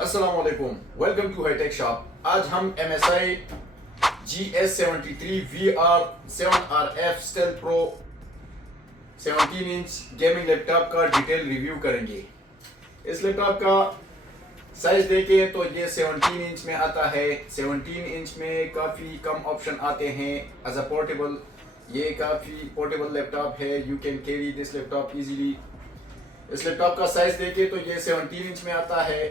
अस्सलाम वालेकुम, welcome to hi tech shop. आज हम MSI GS73 VR7RF stealth pro 17 inch gaming laptop का डिटेल रिव्यू करेंगे। इस लैपटॉप का साइज देखें तो ये 17 इंच में आता है। 17 इंच में काफ़ी कम ऑप्शन आते हैं एज अ पोर्टेबल। ये काफ़ी पोर्टेबल लैपटॉप है, you can carry this laptop easily. इस लैपटॉप का साइज देखें तो ये 17 इंच में आता है।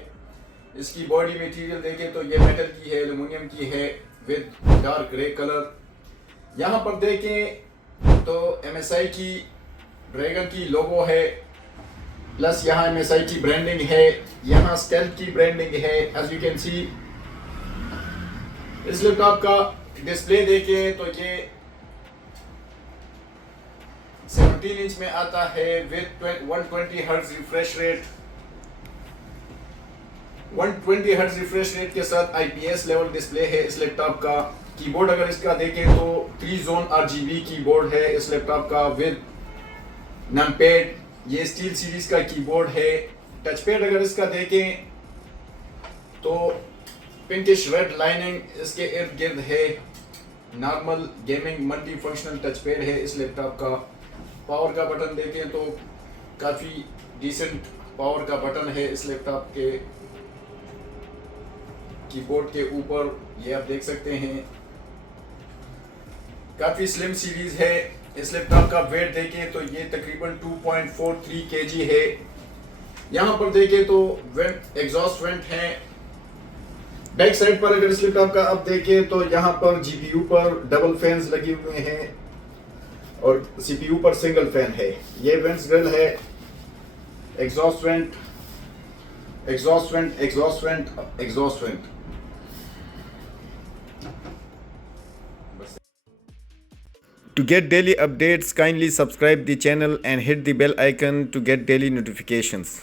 इसकी बॉडी मटेरियल देखें तो ये मेटल की है, एल्युमिनियम की है विद डार्क ग्रे कलर। यहाँ पर देखें तो MSI की ड्रैगन की लोगो है, प्लस यहाँ MSI की ब्रांडिंग है, यहाँ स्टेल्थ की ब्रांडिंग है एज यू कैन सी। इस लैपटॉप का डिस्प्ले देखें तो ये 17 इंच में आता है with 120 hertz refresh rate. 120 hertz refresh rate के साथ IPS लेवल डिस्प्ले है इस लैपटॉप का। कीबोर्ड अगर इसका देखें तो 3 जोन RGB कीबोर्ड है इस लैपटॉप का विद नमपैड। ये स्टील सीरीज का कीबोर्ड है। टचपैड अगर इसका देखें तो पिंकिश रेड लाइनिंग इसके इर्द गिर्द है। Normal gaming multi functional touchpad है इस लैपटॉप का। पावर का बटन देखें तो काफ़ी डिसेंट पावर का बटन है इस लैपटॉप के। कीबोर्ड के ऊपर ये आप देख सकते हैं, काफ़ी स्लिम सीरीज है। इस लैपटॉप का वेट देखें तो ये तकरीबन 2.43 kg है। यहाँ पर देखें तो वेंट एग्जॉस्ट वेंट हैं। बैक साइड पर अगर इस लैपटॉप का आप देखें तो यहाँ पर GPU पर डबल फैंस लगे हुए हैं और CPU पर सिंगल फैन है। ये वेंट्स ग्रिल है, exhaust went, exhaust went, exhaust went, exhaust went. To get daily updates, kindly subscribe the channel and hit the bell icon to get daily notifications.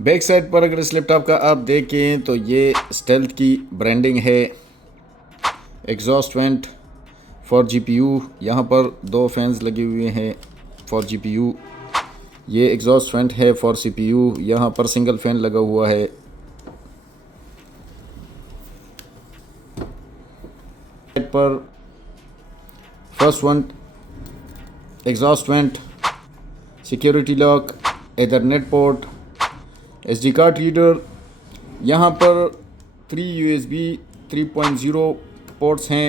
Back side पर अगर इस laptop का आप देखें तो ये स्टेल्थ की ब्रांडिंग है। एग्जॉस्ट वेंट फॉर GPU, यहाँ पर 2 फैंस लगे हुए हैं फॉर GPU। ये एग्जॉस्ट वेंट है फॉर CPU, यहाँ पर सिंगल फैन लगा हुआ है। पर first one exhaust went, security lock, Ethernet port, SD card reader. यहाँ पर 3 USB 3.0 पोर्ट्स हैं,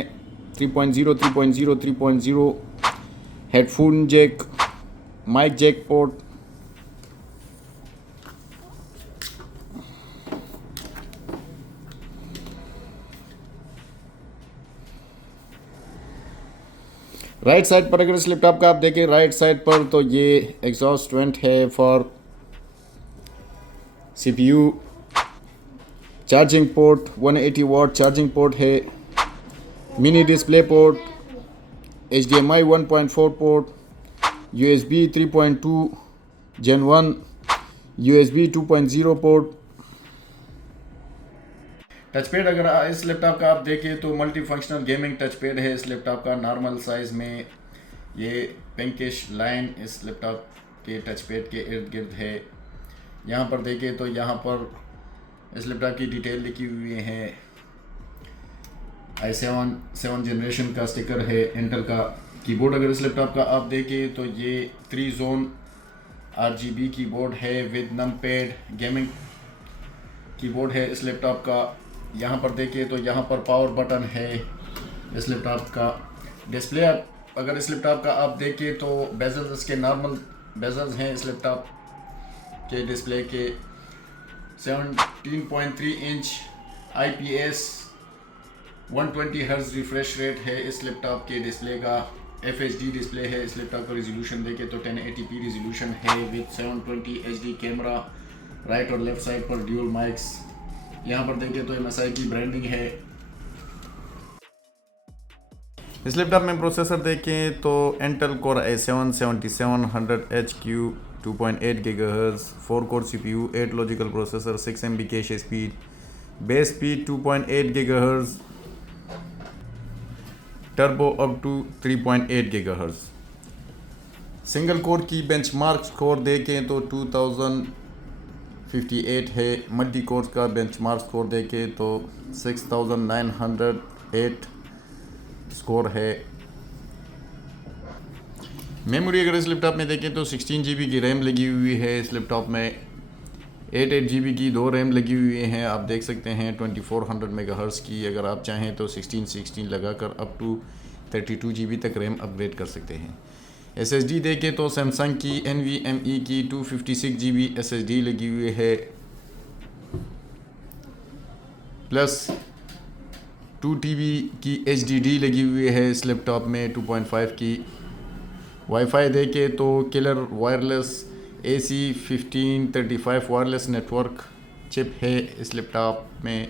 3.0, 3.0, 3.0, headphone jack, mic jack port. Right side पर अगर इस लैपटॉप का आप देखें राइट साइड पर तो ये एग्जॉस्ट वेंट है for CPU, charging port 180 watt charging port है, mini display port, HDMI 1.4 port, USB 3.2 Gen 1, USB 2.0 port. Touchpad अगर इस लैपटॉप का आप देखें तो मल्टी फंक्शनल गेमिंग टचपैड है इस लैपटॉप का। नॉर्मल साइज़ में ये पिंकिश लाइन इस लैपटॉप के टचपैड के इर्द गिर्द है। यहाँ पर देखें तो यहाँ पर इस लैपटॉप की डिटेल लिखी हुई है। i7 7 जनरेशन का स्टिकर है इंटेल का। कीबोर्ड अगर इस लैपटॉप का आप देखें तो ये 3 जोन RGB कीबोर्ड है विद नमपैड गेमिंग कीबोर्ड है इस लैपटॉप का। यहाँ पर देखें तो यहाँ पर पावर बटन है इस लैपटॉप का। डिस्प्ले अगर इस लैपटॉप का आप देखें तो बेजल्स इसके नॉर्मल बेजल्स हैं इस लैपटॉप के डिस्प्ले के। 17.3 inch IPS 120 hertz refresh rate है इस लैपटॉप के डिस्प्ले का। FHD डिस्प्ले है इस लैपटॉप का। रिजोल्यूशन देखें तो 1080p रिजोल्यूशन है विद 720 HD कैमरा। राइट और लेफ्ट साइड पर ड्यूल माइक्स। यहाँ पर देखें तो MSI की ब्रांडिंग है। इस लैपटॉप में प्रोसेसर देखें तो Intel Core i7 7700HQ 2.8 GHz 4 core CPU 8 logical processor 6 MB cache speed base speed 2.8 GHz turbo up to 3.8 GHz। Single core की बेंचमार्क स्कोर देखें तो 2058 है। मल्टी कोर का बेंचमार्क स्कोर देखें तो 6908 स्कोर है। मेमोरी अगर इस लैपटॉप में देखें तो 16 GB की रैम लगी हुई है इस लैपटॉप में। 8 GB की 2 रैम लगी हुई हैं आप देख सकते हैं 2400 मेगाहर्ट्ज़ की। अगर आप चाहें तो 16 लगाकर अप टू 32 GB तक रैम अपग्रेड कर सकते हैं। SSD देखें तो सैमसंग की NVMe की 256 GB SSD लगी हुई है प्लस 2 TB की HDD लगी हुई है इस लैपटॉप में 2.5 की। वाईफाई देखें तो killer wireless AC1535 wireless network chip है इस लैपटॉप में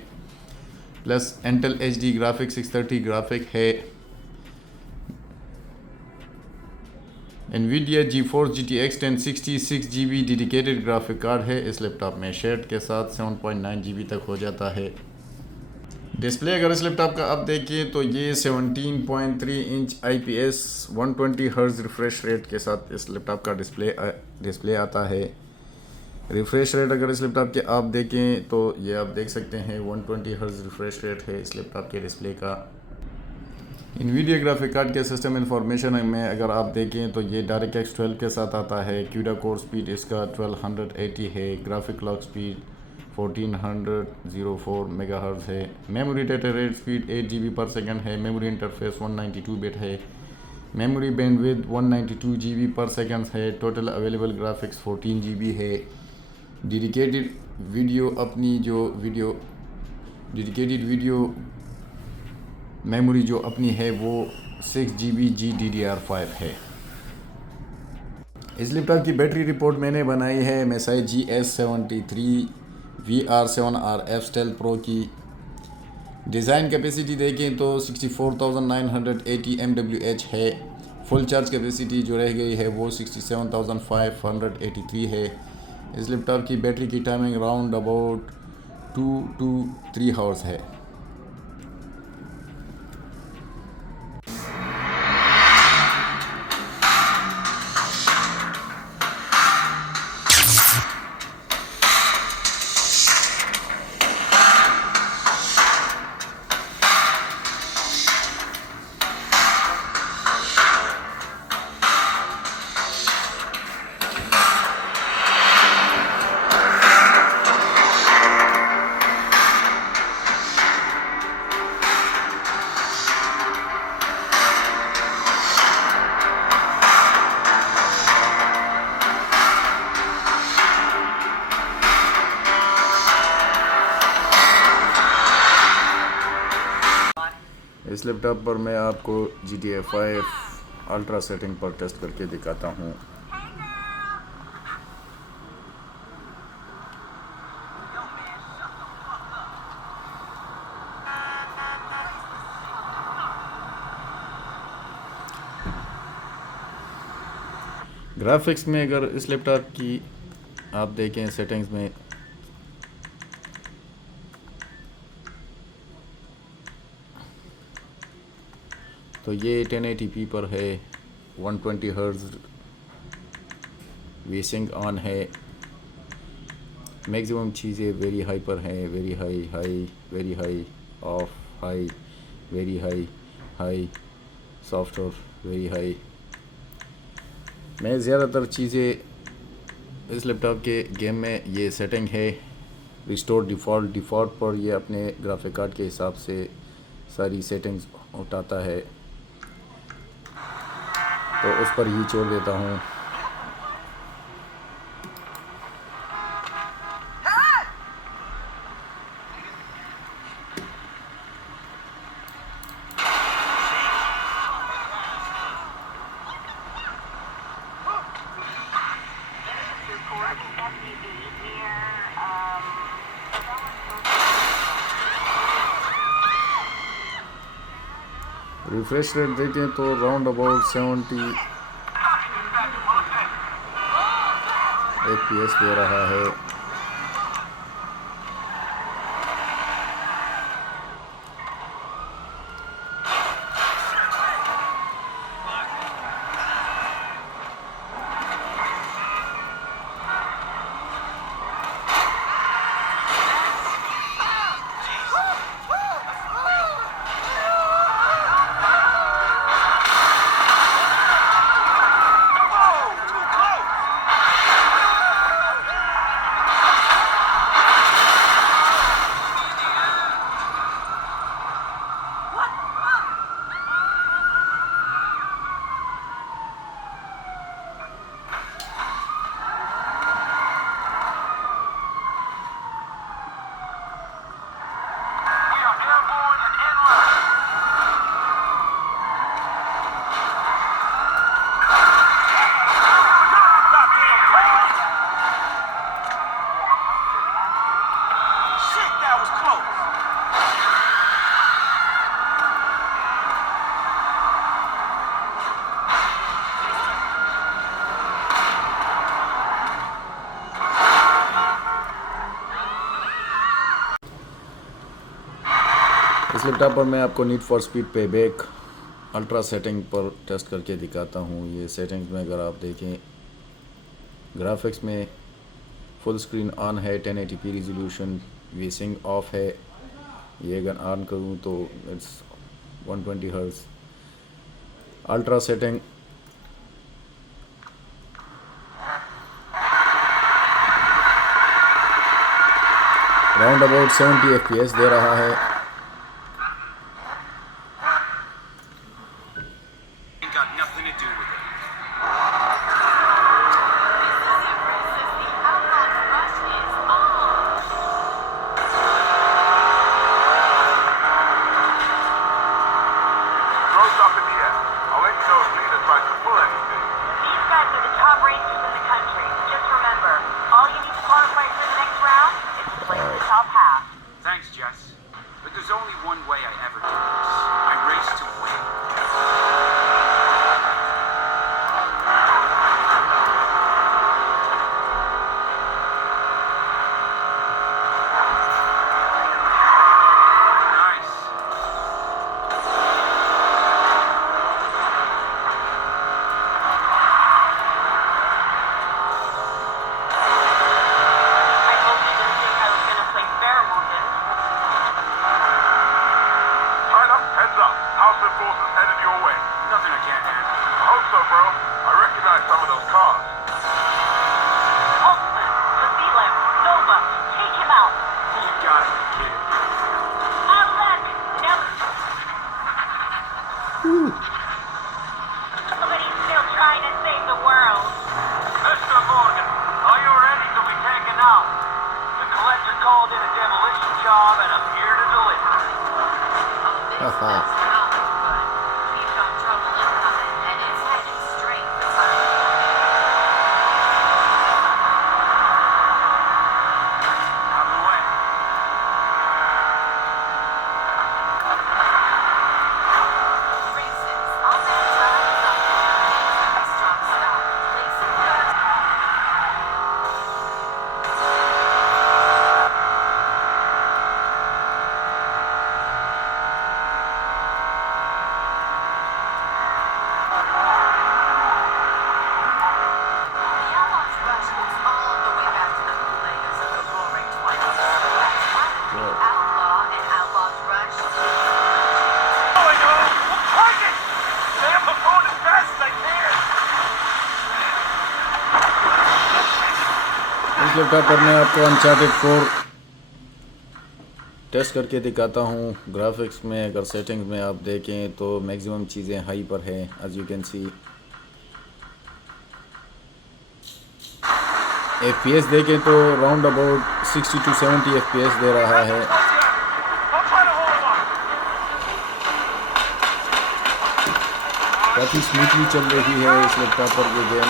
plus Intel HD graphic 630 graphic है। NVIDIA GeForce GTX 1060 6 GB dedicated graphic card है इस लैपटॉप में। शेयर्ड के साथ 7.9 GB तक हो जाता है। डिस्प्ले अगर इस लैपटॉप का आप देखिए तो ये 17.3 inch IPS 120 hertz refresh rate के साथ इस लैपटॉप का डिस्प्ले आता है। रिफ्रेश रेट अगर इस लैपटॉप के आप देखें तो ये आप देख सकते हैं 120 हर्ट्ज रिफ्रेश रेट है इस लैपटॉप के डिस्प्ले का। NVIDIA ग्राफिक कार्ड के सिस्टम इंफॉर्मेशन में अगर आप देखें तो ये DirectX 12 के साथ आता है। CUDA कोर स्पीड इसका 1280 है। ग्राफिक क्लॉक स्पीड 1404 मेगाहर्ट्ज़ है। Memory data rate speed 8 GB पर सेकंड है। मेमोरी इंटरफेस 192 बिट है। मेमोरी बैंडविड्थ 192 GB पर सेकंड है। टोटल अवेलेबल ग्राफिक्स 14 GB है। डेडिकेटेड वीडियो मेमोरी जो अपनी है वो 6 GB GDDR5 है। इस लैपटॉप की बैटरी रिपोर्ट मैंने बनाई है MSI GS73 VR7RF stealth pro की। डिज़ाइन कैपेसिटी देखें तो 64,980 mWh है। फुल चार्ज कैपेसिटी जो रह गई है वो 67,583 है। इस लैपटॉप की बैटरी की timing round about 2 to 3 hours है। इस लैपटॉप पर मैं आपको GTA 5 अल्ट्रा सेटिंग पर टेस्ट करके दिखाता हूँ। ग्राफिक्स में अगर इस लैपटॉप की आप देखें सेटिंग्स में तो ये 1080p पर है। 120 हर्ट्ज वीसिंग ऑन है। मैक्सिमम चीज़ें वेरी हाई पर हैं, very high, high, very high, of, high, very high, high, soft और वेरी हाई। मैं ज़्यादातर चीज़ें इस लैपटॉप के गेम में ये सेटिंग है रिस्टोर डिफ़ॉल्ट पर ये अपने ग्राफिक कार्ड के हिसाब से सारी सेटिंग्स उठाता है, तो उस पर ही छोड़ देता हूँ। रिफ्रेश रेट देखें तो राउंड अबाउट 70 FPS दे रहा है। इस लैपटॉप पर मैं आपको नीड फॉर स्पीड पे बैक अल्ट्रा सेटिंग पर टेस्ट करके दिखाता हूँ। ये सेटिंग्स में अगर आप देखें, ग्राफिक्स में फुल स्क्रीन ऑन है, 1080p रिजोल्यूशन, वीसिंग ऑफ है। ये अगर ऑन करूँ तो it's 120 hertz. Ultra setting round about 70 FPS दे रहा है। Thanks, Jess. But there's only one way I ever do this. I race to win. Nice. I hope you didn't think I was gonna play fair, Morgan. Line up, heads up. House enforcers headed your way. Nothing I can't handle. I hope so, bro. I recognize some of those cars. Holtzman, Vasile, Nova, take him out. You got it, kid. Alec, never. Somebody's still trying to save the world. Mr. Morgan, are you ready to be taken out? The collector called in a demolition job and I'm here to deliver. We've got trouble incoming, and it's headed straight for Tunnel. Out of the way. For instance, our man turns up with a strong start, placing first. इस laptop पर मैं आपको uncharted 4 test करके दिखाता हूँ। Graphics में अगर settings में आप देखें तो मैक्सिमम चीज़ें हाई पर हैं, as you can see. FPS देखें तो राउंड अबाउट 60 to 70 FPS दे रहा है। I'll try to hold on. काफ़ी स्मूथली चल रही है इस लैपटॉप पर ये game.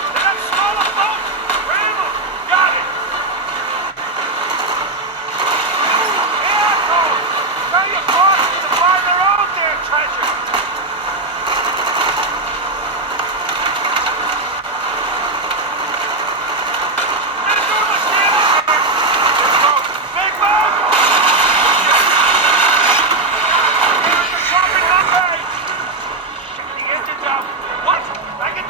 They got smaller boats. Ram 'em. Got it. Hey, assholes. Tell your bosses to find their own damn treasure. Gotta do the damage here. Big boat. Big boat. They're dropping that way. The engine's out. What? I can.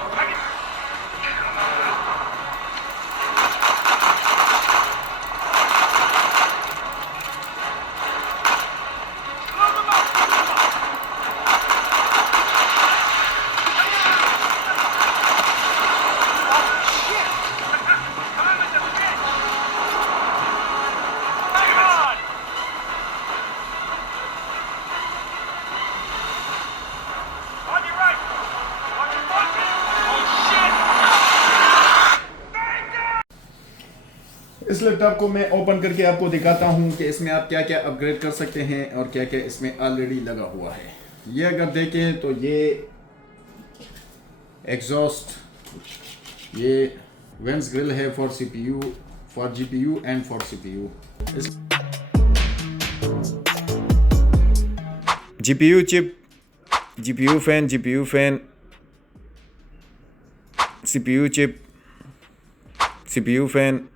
Load them up. Load them up. Oh, shit. I'm in the pit. Come on. On your right. On your fucking. Oh, shit. इस laptop को मैं open करके आपको दिखाता हूँ कि इसमें आप क्या क्या अपग्रेड कर सकते हैं और क्या क्या इसमें ऑलरेडी लगा हुआ है। ये अगर देखें तो ये एग्जॉस्ट, ये वेंस ग्रिल है for CPU, for GPU and for CPU। GPU chip, GPU fan, CPU chip, CPU fan.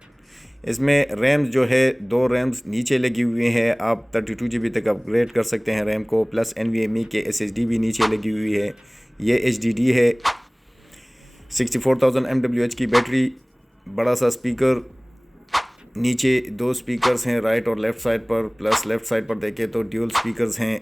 इसमें रैम जो है 2 रैम्स नीचे लगी हुई हैं। आप 32 GB तक अपग्रेड कर सकते हैं रैम को, प्लस NVMe के SSD भी नीचे लगी हुई है। ये HDD है। 64,000 mAh की बैटरी, बड़ा सा स्पीकर, नीचे 2 स्पीकर्स हैं राइट और लेफ़्ट साइड पर, प्लस लेफ़्ट साइड पर देखें तो ड्यूल स्पीकर्स हैं।